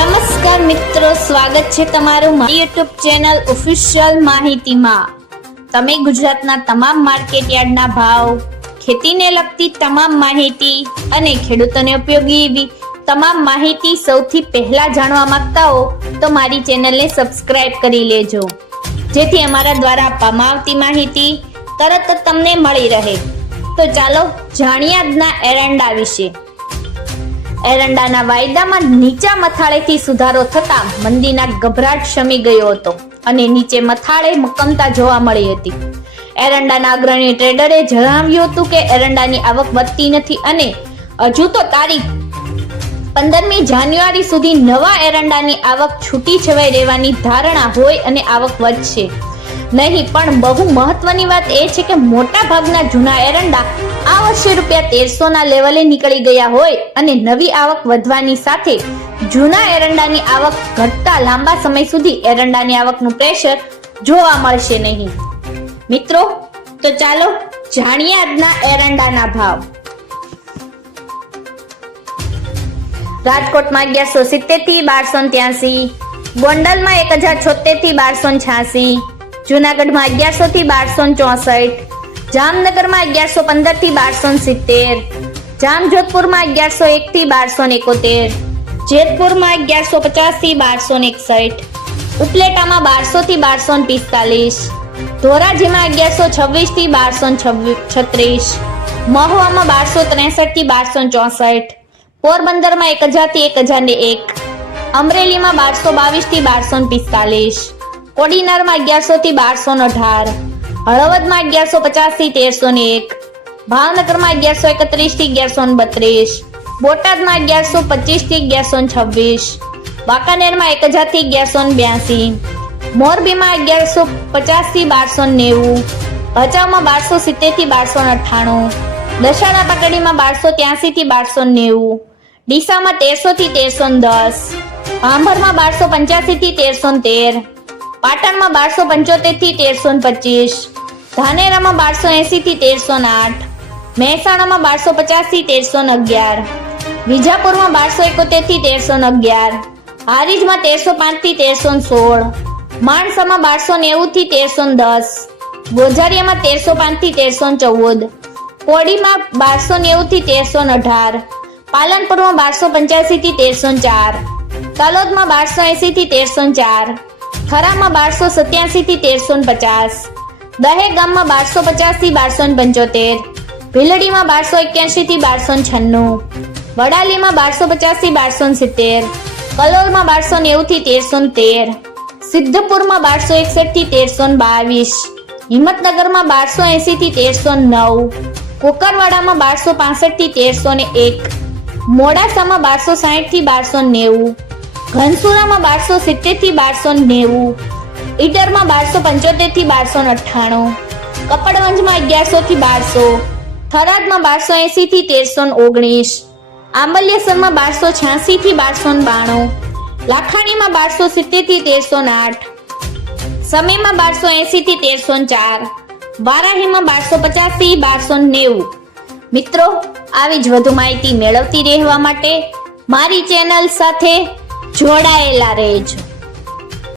નમસ્કાર મિત્રો, સ્વાગત છે તમારું મારી યુટ્યુબ ચેનલ ઓફિશિયલ માહિતીમાં। તમે ગુજરાતના તમામ માર્કેટ યાર્ડના ભાવ, ખેતીને લગતી તમામ માહિતી અને ખેડૂતોને ઉપયોગી એવી તમામ માહિતી સૌથી પહેલા જાણવા માંગતા હો તો મારી ચેનલને સબસ્ક્રાઇબ કરી લેજો, જેથી અમારા દ્વારા આપવામાં આવતી માહિતી તરત જ તમને મળી રહે। તો ચાલો જાણીએ આજના એરંડા વિશે। એરંડાના વાયદામાં નીચા મથાળેથી સુધારો થતા મંદીના ગભરાટ શમી ગયો હતો અને નીચે મથાળે મક્કમતા જોવા મળી હતી। એરંડાના અગ્રણી ટ્રેડરે જણાવ્યું હતું કે એરંડાની આવક વધતી નથી અને હજુ તો તારીખ 15મી જાન્યુઆરી સુધી નવા એરંડાની આવક છૂટી છવાઈ રહેવાની ધારણા હોય અને આવક વધશે નહીં। પણ બહુ મહત્વની વાત એ છે કે મોટા ભાગના જૂના એરંડા આ વર્ષે ₹1300 ના લેવલે નીકળી ગયા હોય અને નવી આવક વધવાની સાથે જૂના એરંડાની આવક ઘટતા લાંબા સમય સુધી એરંડાની આવકનું પ્રેશર જોવા મળશે નહીં। મિત્રો, તો ચાલો જાણીએ આજના એરંડાના ભાવ। રાજકોટમાં 1170 થી 1283, ગોંડલમાં 1076 થી 1286, જૂનાગઢમાં 1100 થી 1264, જામનગરમાં 1115 થી 1270, જામજોધપુરમાં 1101 થી 1271, જેતપુરમાં 1150 થી 1261, ઉપલેટામાં 1200 થી 1245, ધોરાજીમાં 1126 થી 1236, મહુવામાં 1263 થી 1264, પોરબંદરમાં 1000 થી 1001, અમરેલીમાં 1222 થી 1245, કોડીનારમાં 1100 થી 1218, હળવદમાં 1150 થી 1301, ભાવનગરમાં 1131 થી 1132, બોટાદમાં 1125 થી 1126, વાંકાનેરમાં 1000 થી 1182, મોરબીમાં 1150 થી 1290, ભચાઉમાં 1270 થી 1298, દશાના પાટડીમાં 1283 થી 1290, ડીસામાં 1300 થી 1310, ભાંભરમાં 1285 થી 1313, પાટણમાં 1275 થી 1325, ધાનેરામાં 1280 થી 1308, મહેસાણામાં 1250 થી 1311, વિજાપુરમાં 1271 થી 1311, હારીજમાં 1305 થી 1316, માણસામાં 1290 થી 1310, ગોઝારિયામાં 1305 થી 1314, કોડીમાં 1290 થી 1318, પાલનપુરમાં 1285 થી 1304, તલોદમાં 1280 થી 1304, થરામાં 1287 થી 1350, દહેગામમાં 1250 થી 1275, ભીલડીમાં 1281 થી 1296, વડાલીમાં 1250 થી 1270, કલોલમાં 1290 થી 1313, સિદ્ધપુરમાં 1261 થી 1322, હિંમતનગરમાં 1280 થી 1309, કોકરવાડામાં 1265 થી 1301, મોડાસામાં 1260 થી 1290, ઘનસુરામાં 1270 થી 1290, ઈડરમાં 1275 થી 1298, કપડવંજમાં 1100 થી 1200, થરાદમાં 1280 થી 1319, આંબલિયાસરમાં 1286 થી 1292, લાખાણીમાં 1270 થી 1308, સમીમાં 1280 થી 1304, વારાહીમાં 1250 થી 1290। મિત્રો, આવી જ વધુ માહિતી મેળવતી રહેવા માટે મારી ચેનલ સાથે જોડાયેલા રહેજો।